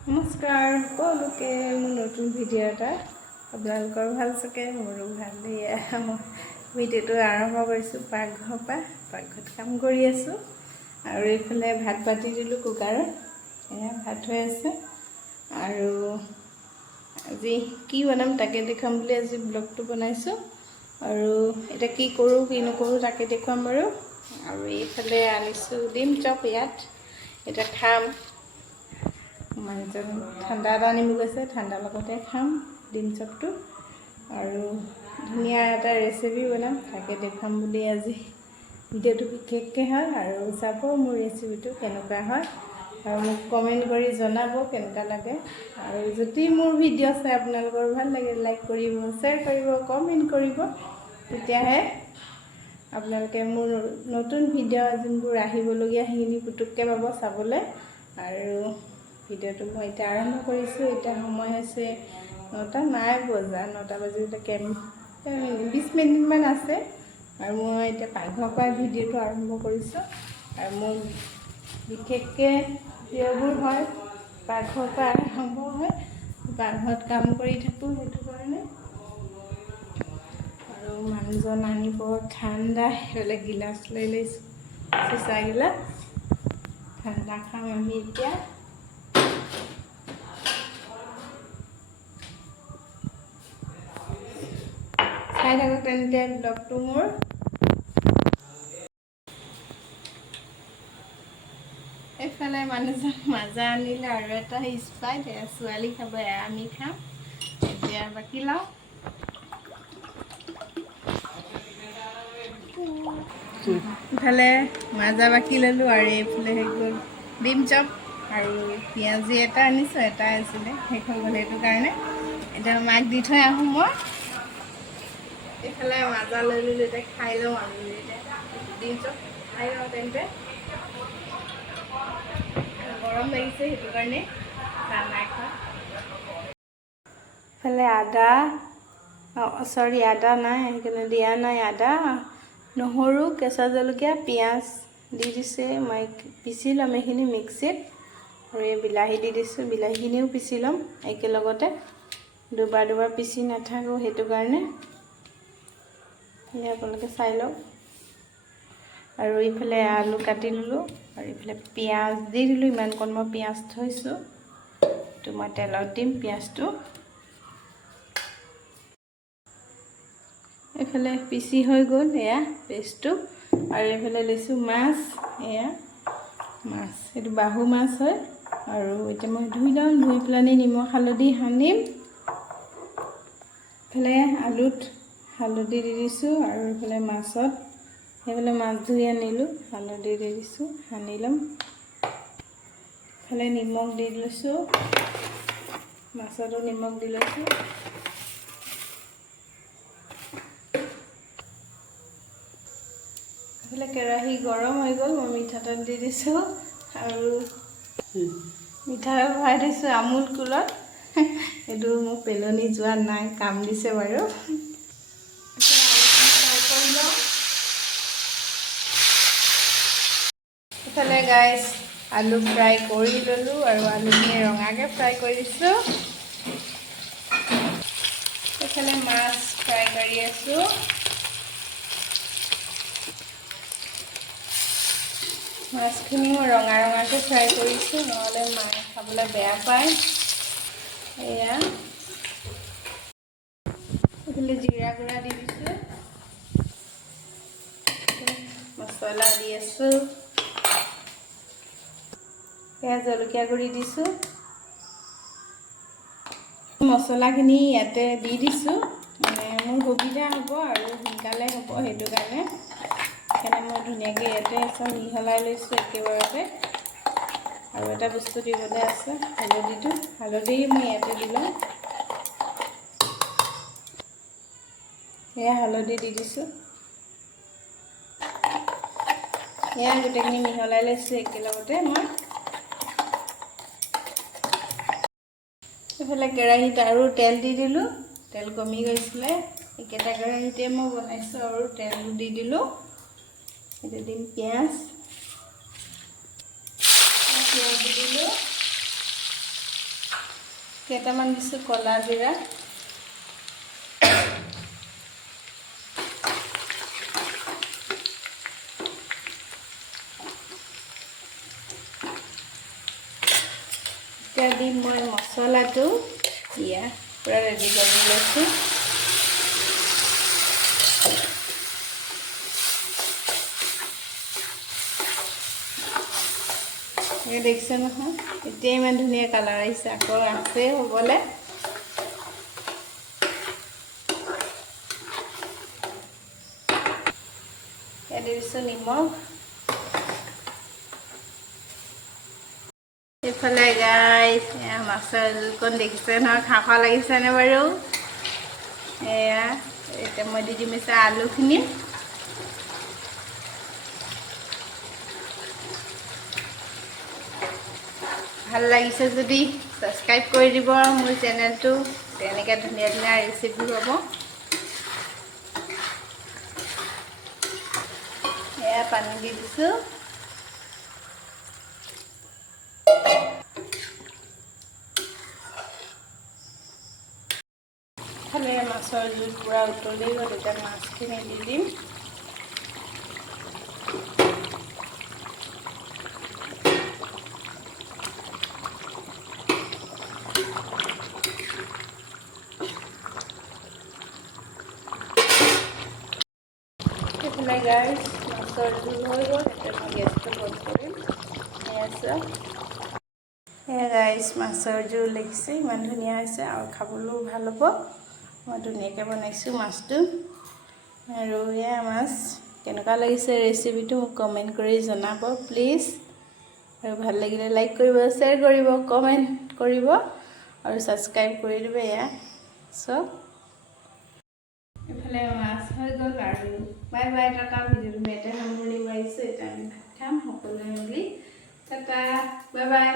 নমস্কাৰ সকলোকে মোৰ নতুন ভিডিঅ' এটা আপোনালোকৰ ভাল চাগে মোৰো ভাল মই ভিডিঅ'টো আৰম্ভ কৰিছোঁ পাকঘৰৰ পৰা পাকঘৰত কাম কৰি আছোঁ আৰু এইফালে ভাত পাতি দিলোঁ কুকাৰত এয়া ভাত হৈ আছে আৰু আজি কি বনাম তাকে দেখাম বুলি আজি ব্লগটো বনাইছোঁ আৰু এতিয়া কি কৰোঁ কি নকৰোঁ তাকে দেখুৱাম বাৰু আৰু এইফালে আনিছোঁ ডিম চপ ইয়াত এটা খাম মানুহজন ঠাণ্ডা এটা আনিব গৈছে ঠাণ্ডাৰ লগতে খাম ডিম চপটো আৰু ধুনীয়া এটা ৰেচিপি বনাম তাকে দেখাম বুলি আজি ভিডিঅ'টো বিশেষকৈ হয় আৰু চাব মোৰ ৰেচিপিটো কেনেকুৱা হয় আৰু মোক কমেণ্ট কৰি জনাব কেনেকুৱা লাগে আৰু যদি মোৰ ভিডিঅ' চাই আপোনালোকৰ ভাল লাগে লাইক কৰিব শ্বেয়াৰ কৰিব কমেণ্ট কৰিব তেতিয়াহে আপোনালোকে মোৰ নতুন ভিডিঅ' যোনবোৰ আহিবলগীয়া সেইখিনি পুটুককৈ পাব চাবলৈ আৰু ভিডিঅ'টো মই এতিয়া আৰম্ভ কৰিছোঁ এতিয়া সময় হৈছে 9টা নাই বজা 9টা বাজিলৈকে 20 মিনিটমান আছে আৰু মই এতিয়া পাকঘৰৰ পৰা ভিডিঅ'টো আৰম্ভ কৰিছোঁ আৰু মোৰ বিশেষকৈ ভিডিঅ'বোৰ হয় পাকঘৰৰ পৰা আৰম্ভ হয় পাকঘৰত কাম কৰি থাকোঁ সেইটো কাৰণে আৰু মানুহজন আনিব ঠাণ্ডা সেইফালে গিলাচ লৈ লৈছোঁ চিচা গিলাচ ঠাণ্ডা খাম আমি এতিয়া চাই থাকক তেন্তে ব্লগটো মোৰ এইফালে মানুহজন মাজা আনিলে আৰু এটা স্প্ৰাইট ছোৱালী খাব আমি খাম এতিয়া বাকী লওঁ ইফালে মাজা বাকী ল'লোঁ আৰু এইফালে হৈ গ'ল ডিম চপ আৰু পিঁয়াজি এটা আনিছোঁ এটা আছিলে শেষ হৈ গ'ল সেইটো কাৰণে এতিয়া মাক দি থৈ আহোঁ মই এইফালে মাজা লৈ ল'লোঁ এতিয়া খাই লওঁ আমি এতিয়া ডিম চপ খাই লওঁ তেন্তে গৰম লাগিছে সেইটো কাৰণে চাহ নাই খোৱা ইফালে আদা আদা নাই সেইকাৰণে দিয়া নাই আদা নহৰু কেঁচা জলকীয়া পিঁয়াজ দি দিছে মই পিচি ল'ম এইখিনি মিক্সিত আৰু এই বিলাহী দি দিছোঁ বিলাহীখিনিও পিচি ল'ম একেলগতে দুবাৰ পিচি নাথাকোঁ সেইটো কাৰণে আপোনালোকে চাই লওক আৰু এইফালে আলু কাটি ল'লোঁ আৰু এইফালে পিঁয়াজ দি দিলোঁ ইমানকণ মই পিঁয়াজ থৈছোঁ এইটো মই তেলত দিম পিঁয়াজটো এইফালে পিচি হৈ গ'ল এয়া পেষ্টটো আৰু এইফালে লৈছোঁ মাছ এয়া মাছ এইটো বাহু মাছ হয় আৰু এতিয়া মই ধুই ল'ম ধুই পেলাই নিমখ হালধি সানিম এইফালে আলুত হালধি দি দিছোঁ আৰু এইফালে মাছত সেইফালে মাছ ধুই আনিলোঁ হালধি দি দিছোঁ সানি ল'ম এইফালে নিমখ দি লৈছোঁ মাছতো নিমখ দি লৈছোঁ এইফালে কেৰাহী গৰম হৈ গ'ল মই মিঠাতেল দি দিছোঁ আৰু মিঠাতেল ভৰাই দিছোঁ আমুল কুলত এইটো মোক পেলনি যোৱা নাই কাম দিছে বাৰু এইফালে গাইছ আলু ফ্ৰাই কৰি ল'লোঁ আৰু আলুখিনি ৰঙাকৈ ফ্ৰাই কৰিছোঁ এইফালে মাছ ফ্ৰাই কৰি আছোঁ মাছখিনি মই ৰঙাকৈ ফ্ৰাই কৰিছোঁ নহ'লে মায়ে খাবলৈ বেয়া পায় এয়া এইফালে জিৰা গুড়া দি দিছোঁ মছলা দি আছোঁ এয়া জলকীয়া গুড়ি দিছোঁ মছলাখিনি ইয়াতে দি দিছোঁ মানে মোৰ সুবিধা হ'ব আৰু সোনকালে হ'ব সেইটো কাৰণে সেইকাৰণে মই ধুনীয়াকৈ ইয়াতে চব মিহলাই লৈছোঁ একেবাৰতে আৰু এটা বস্তু দিবলৈ আছে হালধি মই ইয়াতে দিলোঁ এয়া হালধি দি দিছোঁ এয়া গোটেইখিনি মিহলাই লৈছোঁ একেলগতে মই এইফালে কেৰাহীত আৰু তেল দি দিলোঁ তেল কমি গৈছিলে একেটা কেৰাহীতে মই বনাইছোঁ আৰু তেল দি দিলোঁ এইটো দিম পিঁয়াজ দি দিলোঁ কেইটামান দিছোঁ কলা জিৰা, এতিয়া দিম মই মছলাটো দিয়া পূৰা ৰেডি কৰি লৈছোঁ। দেখিছে নহয়, এতিয়া ইমান ধুনীয়া কালাৰ আহিছে, আকৌ আছে হ'বলৈ। ইয়াত দিছোঁ নিমখ। এইফালে গাইছ মাছৰ জোলকণ দেখিছে নহয়, খাওঁ খাওঁ লাগিছেনে বাৰু? এয়া এতিয়া মই দি দিম আলুখিনি। ভাল লাগিছে যদি ছাবস্ক্ৰাইব কৰি দিব মোৰ চেনেলটো, তেনেকৈ ধুনীয়া ধুনীয়া ৰেচিপি হ'ব। এয়া পানী দি দিছোঁ। ইফালে মাছৰ জোল পূৰা উতলি গ'ল, এতিয়া মাছখিনি দি দিম। এইফালে গাইছ মাছৰ জোল হৈ গ'ল, এতিয়া মই গেছটো বন্ধ কৰিম। এয়া গাইছ মাছৰ জোল দেখিছে ইমান ধুনীয়া হৈছে আৰু খাবলৈও ভাল হ'ব। মই ধুনীয়াকৈ বনাইছোঁ মাছটো। আৰু এয়া মাছ কেনেকুৱা লাগিছে ৰেচিপিটো মোক কমেণ্ট কৰি জনাব প্লিজ। আৰু ভাল লাগিলে লাইক কৰিব, শ্বেয়াৰ কৰিব, কমেণ্ট কৰিব আৰু ছাবস্ক্ৰাইব কৰি দিব। এয়া চব এইফালে মাছ হৈ গ'ল আৰু বাই বাই, টাটা। ভিডিঅ'টো ইয়াতে সামৰণি মাৰিছোঁ। এতিয়া আমি ভাত খাম সকলোৱে মিলি। Tata, bye bye.